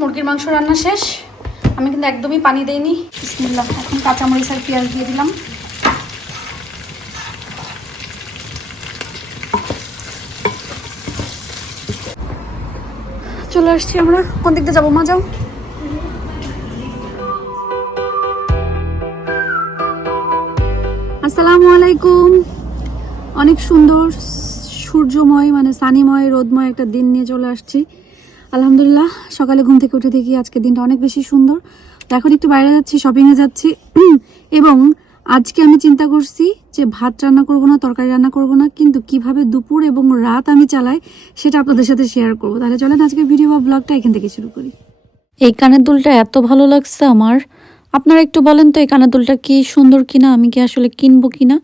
মুরগির মাংস রান্না শেষ। আমি কিন্তু একদমই পানি দেইনি। বিসমিল্লাহ, এখন কাঁচামরিচ আর পেঁয়াজ দিয়ে দিলাম। চলে আসছি আমরা। কোন দিক দিয়ে যাব, মা, যাও। আসসালামু আলাইকুম। অনেক সুন্দর, সূর্যময় মানে সানিময়, রোদময় একটা দিন নিয়ে চলে আসছি। আলহামদুলিল্লাহ, সকালে ঘুম থেকে উঠে দেখি আজকে দিনটা অনেক বেশি সুন্দর। এখন একটু বাইরে যাচ্ছি শপিংয়ে যাচ্ছি। এবং আজকে আমি চিন্তা করছি যে ভাত রান্না করব না, তরকারি রান্না করব না, কিন্তু কীভাবে দুপুর এবং রাত আমি চালাই সেটা আপনাদের সাথে শেয়ার করব। তাহলে চলেন আজকে ভিডিও বা ব্লগটা এখান থেকে শুরু করি। এই কানের দুলটা এত ভালো লাগছে আমার। আপনারা একটু বলেন তো, এই কানের দুলটা কি সুন্দর কিনা, আমি কি আসলে কিনবো কিনা?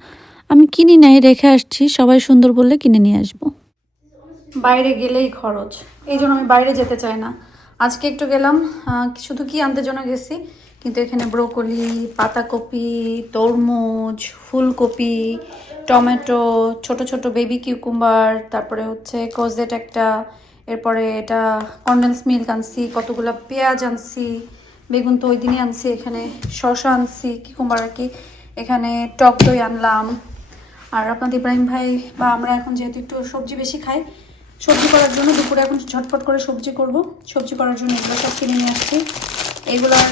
আমি কিনি নাই, রেখে আসছি, সবাই সুন্দর বললে কিনে নিয়ে আসব। বাইরে গেলেই খরচ। এই জন্য আমি বাইরে যেতে চাই না। আজকে একটু গেলাম শুধু কি আনতে জন্য গেছি, কিন্তু এখানে ব্রোকলি, পাতাকপি, তরমুজ, ফুলকপি, টমেটো, ছোট ছোট বেবি কিউকুম্বার তারপরে হচ্ছে কোজেট একটা, এরপরে এটা কন্ডেন্স মিল্ক আনছি, কতগুলো পেঁয়াজ আনছি, বেগুন তো ওই দিনই আনছি এখানে, শসা আনছি কিকুম্বার আর কি, এখানে টক দই আনলাম। আর আপনাদের ইব্রাহিম ভাই বা আমরা এখন যেহেতু একটু সবজি বেশি খাই সবজি করার জন্য দুপুরে এখন ঝটপট করে সবজি করব। সবজি করার জন্য এগুলো সব কিনে নিয়ে আসছি। এইগুলোর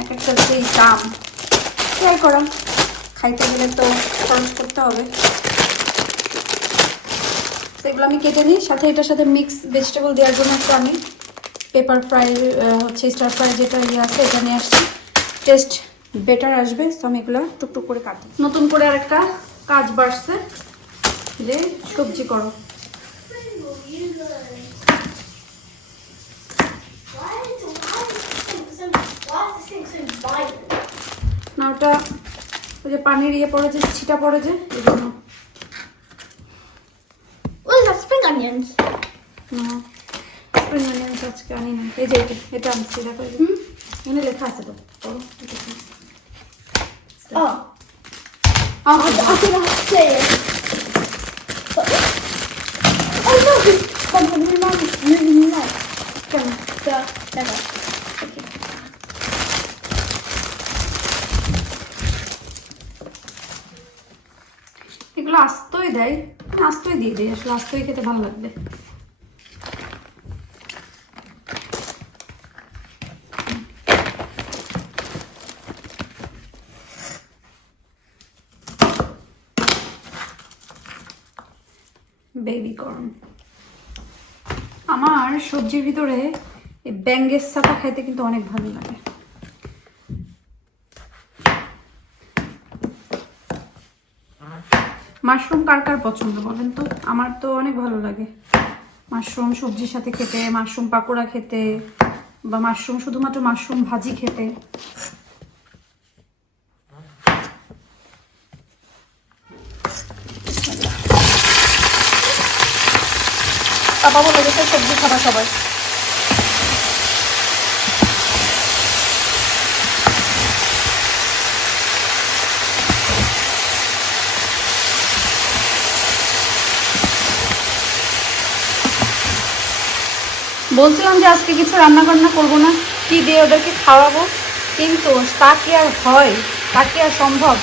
এক একটা যেই দাম ট্রাই করা। খাইতে গেলে তো খরচ করতে হবে। এগুলো আমি কেটে নিই। সাথে এটার সাথে মিক্স ভেজিটেবল দেওয়ার জন্য একটু আমি পেপার ফ্রাই হচ্ছে স্টার ফ্রাই যেটা ইয়ে আছে, এটা নিয়ে আসছি। টেস্ট বেটার আসবে। তো আমি এগুলো টুকটুক করে কাটি। নতুন করে আরেকটা কাজ বাড়ছে যে সবজি করো। না ওটা ওই যে পানির ইয়ে পড়ে যে ছিটা পড়ে যে এই জন্য What is? Spring onions. আজকে আনি না এই যে এটা আনছি দেখো। এখানে লেখা আছে তো পড়ো? Oh I, I don't know how to say it. But, oh no! Come on, move on. Moving on. কেন The never. Okay. এগুলো আস্তই দেয় আস্তই দিয়ে দিই আসলে আস্তই খেতে ভালো লাগবে বেবি কর্ন আমার সবজির ভিতরে ব্যাঙ্গের সাটা খাইতে কিন্তু অনেক ভালো লাগে। মাশরুম কার কার পছন্দ বলেন তো? আমার তো অনেক ভালো লাগে। মাশরুম সবজির সাথে খেতে, মাশরুম পাকোড়া খেতে বা মাশরুম শুধুমাত্র মাশরুম ভাজি খেতে। পাপা বলে গেছে সবজি খাবা সবাই। বলছিলাম যে আজকে কিছু রান্না বান্না করব না। কি দিয়ে ওদেরকে খাওয়াবো? কিন্তু তা কি আর হয়? তা কি আর সম্ভব?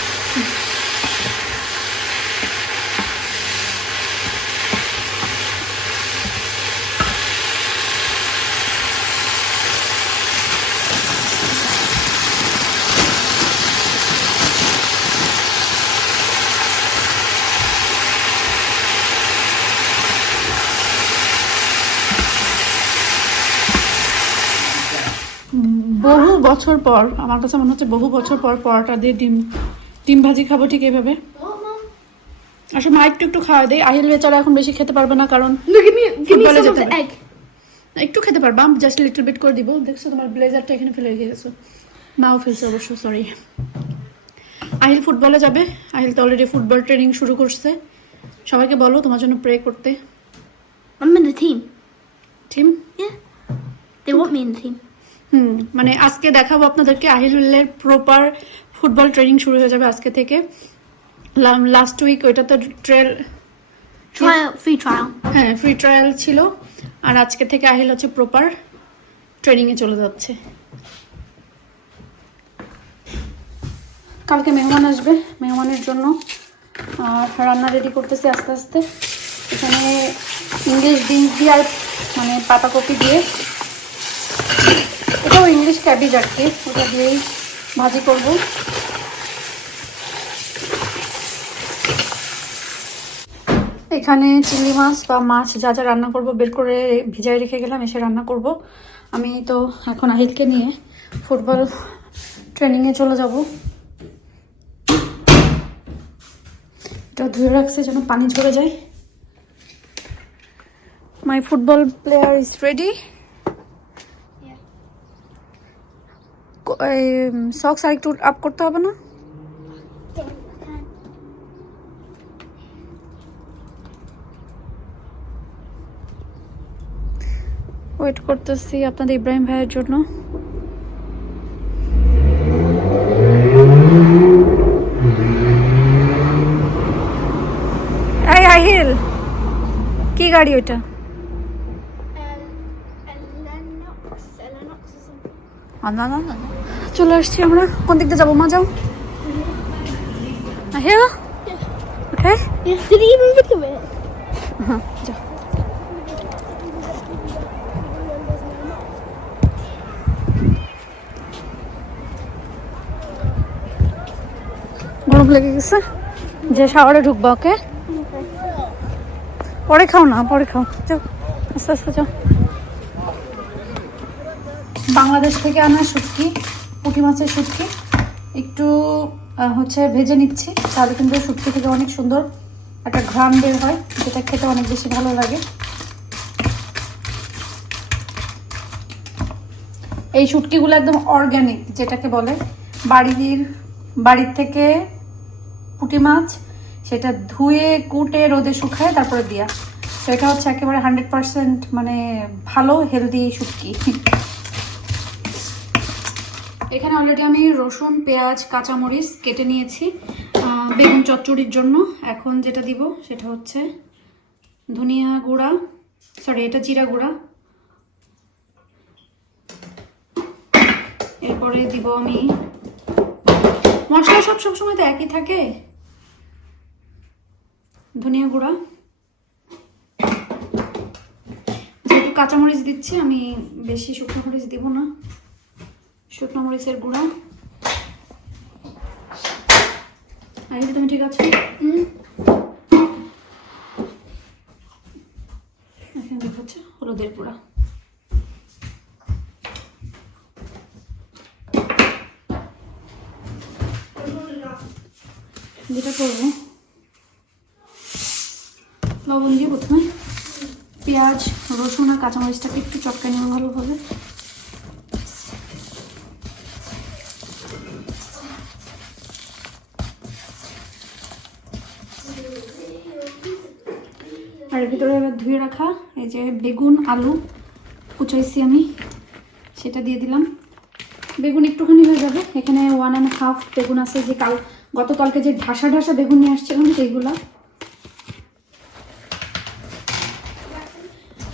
বহু বছর পর আমার কাছে মনে হচ্ছে বহু বছর পর পরোটা দিয়ে ডিম ডিম ভাজি খাব ঠিক এইভাবে। আসলে মা একটু একটু খাওয়া দেয় আহিল বেচারা এখন বেশি খেতে পারবে না কারণ egg. একটু খেতে পারবা জাস্ট লিটল বিট করে দিব। দেখছ তোমার ব্লেজারটা এখানে ফেলে রেখে গেছো নাও ফেলছে অবশ্য সরি আহিল ফুটবলে যাবে। আহিল তো অলরেডি ফুটবল ট্রেনিং শুরু করছে। সবাইকে বলো তোমার জন্য প্রে করতে। I'm in the team. Team Yeah. They want me in the team. হুম মানে আজকে দেখাবো আপনাদেরকে আহিলুল্লের প্রপার ফুটবল ট্রেনিং শুরু হয়ে যাবে আজকে থেকে। লাস্ট উইক ওইটা তো ট্রেল free trial. হ্যাঁ ফ্রি ট্রায়াল ছিল। আর আজকে থেকে আহিল হচ্ছে প্রপার ট্রেনিংয়ে চলে যাচ্ছে। কালকে মেহমান আসবে মেহমানের জন্য। আর রান্না রেডি করতেছি আস্তে আস্তে। এখানে ইংলিশ বিনস দিয়ে আর মানে পাতাকপি দিয়ে। ইংলিশ ক্যাবেজ আর কি, ওটা দিয়েই ভাজি করব। এখানে চিংড়ি মাছ বা মাছ যা যা রান্না করব, বের করে ভিজাই রেখে গেলাম, এসে রান্না করব। আমি তো এখন আহিলকে নিয়ে ফুটবল ট্রেনিংয়ে চলে যাব। এটা ধুয়ে রাখছে যেন পানি ঝরে যায়। My football player is ready socks আর একটু আপ করতে হবে না ওয়েট করতেছি আপনাদের ইব্রাহিম ভাইয়ের জন্য এই আহিল কি গাড়ি ওইটা না না। চলে আসছি আমরা। কোন দিক দিয়ে যাব? মা, যাও? হ্যাঁ গরম লেগে গেছে। যে শাওয়ারে ঢুকবা, ওকে? পরে খাও না, পরে খাও। যাও, আস্তে আস্তে যাও। বাংলাদেশ থেকে আনা শুটকি পুঁটি মাছের শুটকি। একটু হচ্ছে ভেজে নিচ্ছি। তাহলে কিন্তু শুটকি থেকে অনেক সুন্দর একটা ঘ্রাণ বের হয়, যেটা খেতে অনেক বেশি ভালো লাগে। এই শুটকিগুলো একদম অর্গ্যানিক যেটাকে বলে। বাড়ির বাড়ির থেকে পুঁটি মাছ, সেটা ধুয়ে, কুটে, রোদে শুকায়, তারপরে দিয়া। তো এটা হচ্ছে একেবারে হান্ড্রেড পার্সেন্ট মানে ভালো হেলদি শুটকি। এখানে অলরেডি আমি রসুন, পেঁয়াজ, কাঁচামরিচ কেটে নিয়েছি বেগুন চচ্চড়ির জন্য। এখন যেটা দিব সেটা হচ্ছে ধনিয়া গুঁড়া সরি এটা জিরা গুঁড়া। এরপরে দিব আমি মশলা সব সবসময় তো একই থাকে। ধনিয়া গুঁড়া। যেহেতু কাঁচামরিচ দিচ্ছি, আমি বেশি শুকনো মরিচ দিব না। শুকনো মরিচের গুঁড়া। আহিল তুমি ঠিক আছে? এখানে দেখো হচ্ছে হলুদের গুঁড়া। যেটা করব লবণ দিয়ে প্রথমে পেঁয়াজ রসুন আর কাঁচামরিচটাকে একটু চটকে নেওয়া ভালোভাবে। এর ভিতরে এবার ধুয়ে রাখা এই যে বেগুন, আলু কুচাইছি আমি, সেটা দিয়ে দিলাম। বেগুন একটুখানি হয়ে যাবে। এখানে ওয়ান অ্যান্ড হাফ বেগুন আছে, যে কাল গতকালকে যে ঢাসা ঢাসা বেগুন নিয়ে আসছিলাম, সেইগুলা।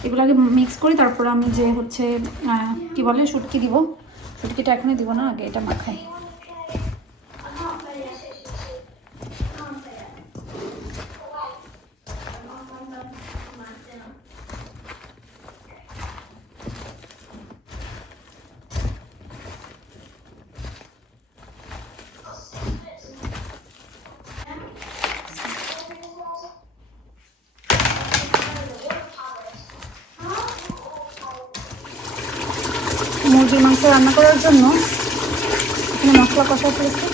এগুলোকে মিক্স করি তারপর আমি যে হচ্ছে কি বলে, শুটকি দিব। শুটকিটা এখনই দিব না, আগে এটা মাখাই মুরগির মাংস রান্না করার জন্য এখানে মশলা কষা ফেলেছি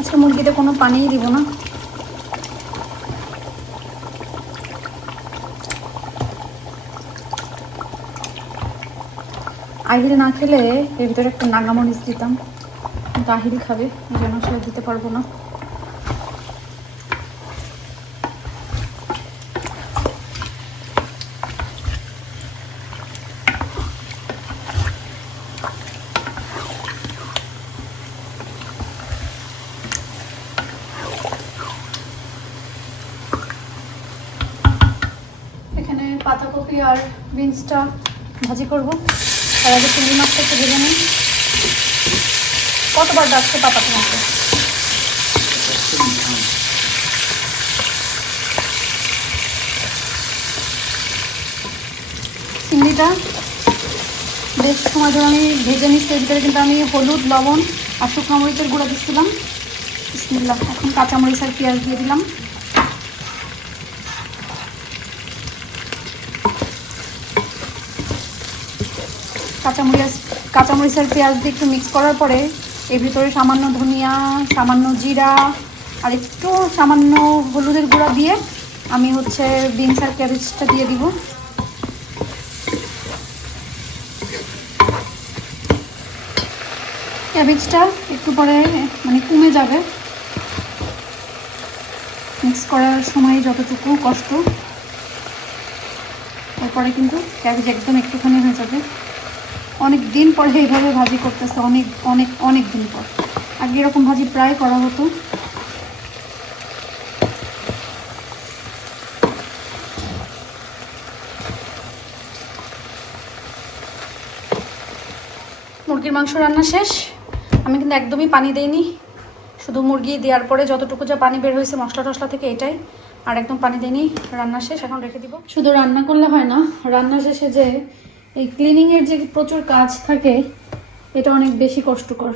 আচ্ছা মুরগিতে কোনো পানিই দিব না? আহিল না খেলে এর ভিতরে একটা নাগামরিচ দিতাম। কিন্তু আহিল খাবে জন্য সেটা দিতে পারব না। পাতাকপি আর বিনসটা ভাজি করব। তার আগে চিংড়ি মাছটা একটু ভেজে নিই। কতবার ডাকছে পাপা তোমাকে? চিংড়িটা বেশ সময় ধরে আমি ভেজে নিচ্ছি ভিতরে কিন্তু আমি হলুদ, লবণ আর শুকনো মরিচের গুঁড়ো দিচ্ছিলাম। এখন কাঁচামরিচ আর পেঁয়াজ দিয়ে দিলাম। কাঁচামরিচ কাঁচামরিচ আর পেঁয়াজ দিয়ে একটু মিক্স করার পরে এর ভিতরে সামান্য ধনিয়া, সামান্য জিরা আর একটু সামান্য হলুদের গুঁড়া দিয়ে আমি হচ্ছে বিনস আর ক্যাবেজটা দিয়ে দিব। ক্যাবেজটা একটু পরে মানে কমে যাবে। মিক্স করার সময় যতটুকু কষ্ট, তারপরে কিন্তু ক্যাবেজ একদম একটুখানি হয়ে যাবে। অনেক দিন পরে এইভাবে ভাজি করতেছে, অনেক অনেক অনেক দিন পর। আগে এরকম ভাজি প্রায় করা হতো। মুরগির মাংস রান্না শেষ। আমি কিন্তু একদমই পানি দেইনি। শুধু মুরগি দেওয়ার পরে যতটুকু যা পানি বের হয়েছে মশলা টশলা থেকে এটাই। আর একদম পানি দেইনি, রান্না শেষ, এখন রেখে দিব। শুধু রান্না করলে হয় না, রান্না শেষে যে এই ক্লিনিংয়ের যে প্রচুর কাজ থাকে এটা অনেক বেশি কষ্টকর।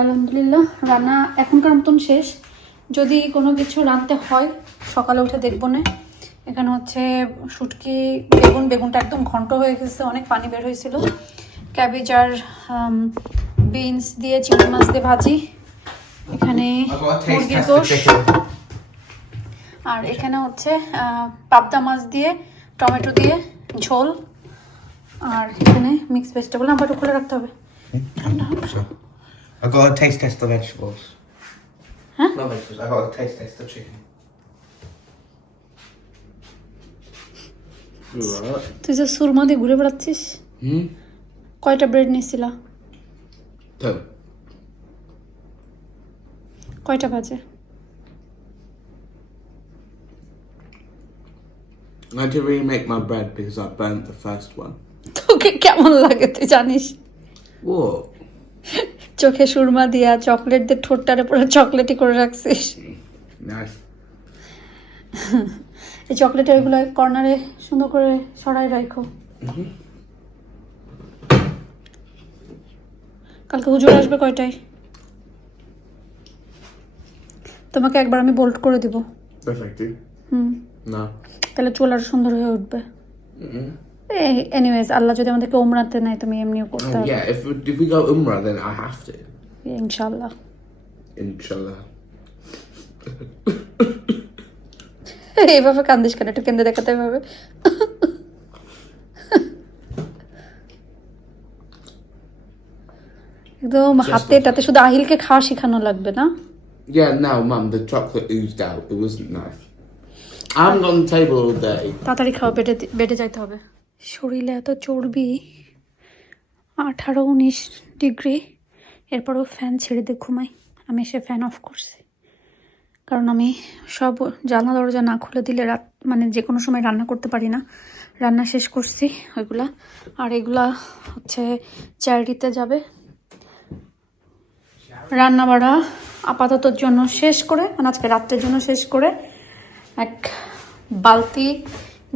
আলহামদুলিল্লাহ রান্না এখনকার মতন শেষ। যদি কোনো কিছু রাঁধতে হয় সকালে উঠে দেখব না। এখানে হচ্ছে শুটকি বেগুন বেগুনটা একদম ঘন্ট হয়ে গেছে অনেক পানি বের হয়েছিল। ক্যাবেজ আর বিনস দিয়ে চিংড়ি মাছ দিয়ে ভাজি। এখানে মুরগির গোশ. আর এখানে হচ্ছে পাবদা মাছ দিয়ে টমেটো দিয়ে ঝোল। আর এখানে মিক্স ভেজিটেবল আবার একটু খুলে রাখতে হবে। I হ্যাঁ? তুই যে সুরমা দিয়ে ঘুরে বেড়াচ্ছিস? কয়টা ব্রেড নিয়েছিলা? কয়টা বাজে I didn't really make my bread because I burnt the first one. তোকে কেমন লাগে তুই জানিস What? চোখে সুরমা দিয়া চকলেট দিয়ে ঠোঁটটারে পুরো চকলেটই করে রাখছিস Nice. এই চকলেটের ওইগুলো কর্নারে সুন্দর করে সরাই রাখো কালকে হুজুর আসবে কয়টায় তোমাকে একবার আমি বোল্ট করে দিব Perfect. হুম No. তাহলে চুল আরও সুন্দর হয়ে উঠবে এনিওয়েজ আল্লাহ যদি আমাদেরকে ওমরাতে নেয় তুমি এমনিও করতে হবে yeah, if, we- if we go Umrah, then I have to. ইনশাল্লাহ Inshallah. এইভাবে কান্দিস কেন একটু কেন্দ্রে দেখাতে হবে একদম হাতে টাতে শুধু আহিলকে খাওয়া শেখানো লাগবে না Yeah, no, Mum, the chocolate oozed out. It wasn't nice. I haven't got on table all day. তাড়াতাড়ি খাওয়া বেডে বেডে যাইতে হবে। শরীরে এত চর্বি, আঠারো, উনিশ ডিগ্রি, এরপরও ফ্যান ছেড়ে দিয়ে ঘুমাই। আমি এসে ফ্যান অফ করছি। কারণ আমি সব জানলা দরজা না খুলে দিলে রাত মানে যে কোনো সময় রান্না করতে পারি না। রান্না শেষ করছি ওইগুলা। আর এগুলা হচ্ছে চ্যারিটিতে যাবে। রান্না বাড়া আপাততর জন্য শেষ করে মানে আজকে রাত্রের জন্য শেষ করে এক বালতি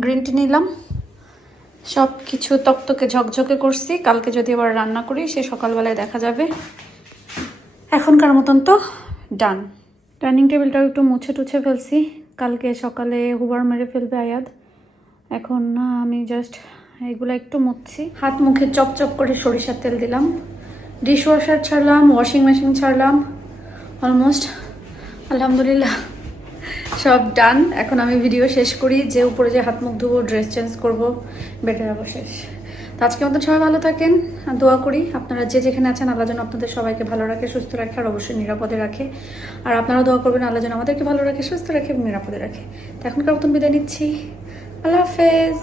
গ্রিন টি নিলাম। সব কিছু তকতকে ঝকঝকে করছি। কালকে যদি আবার রান্না করি, সে সকালবেলায় দেখা যাবে। এখনকার মতন তো ডান ডাইনিং টেবিলটাও একটু মুছে টুছে ফেলছি। কালকে সকালে হুবার মেরে ফেলবে আয়াদ এখন আমি জাস্ট এগুলো একটু মুছছি। হাত মুখে চপচপ করে সরিষার তেল দিলাম। ডিশ ওয়াশার ছাড়লাম ওয়াশিং মেশিন ছাড়লাম। অলমোস্ট আলহামদুলিল্লাহ। সব ডান। এখন আমি ভিডিও শেষ করি, যে উপরে যে হাত মুখ ধুবো ড্রেস চেঞ্জ করব বেটে যাব শেষ। তো আজকে মতন সবাই ভালো থাকেন দোয়া করি আপনারা যে যেখানে আছেন, আল্লাহ যেন আপনাদের সবাইকে ভালো রাখে, সুস্থ রাখে, আর অবশ্যই নিরাপদে রাখে। আর আপনারা দোয়া করবেন, আল্লাহ যেন আমাদেরকে ভালো রাখে, সুস্থ রাখে এবং নিরাপদে রাখে। তো এখনকার মতন বিদায় নিচ্ছি। আল্লাহ হাফেজ।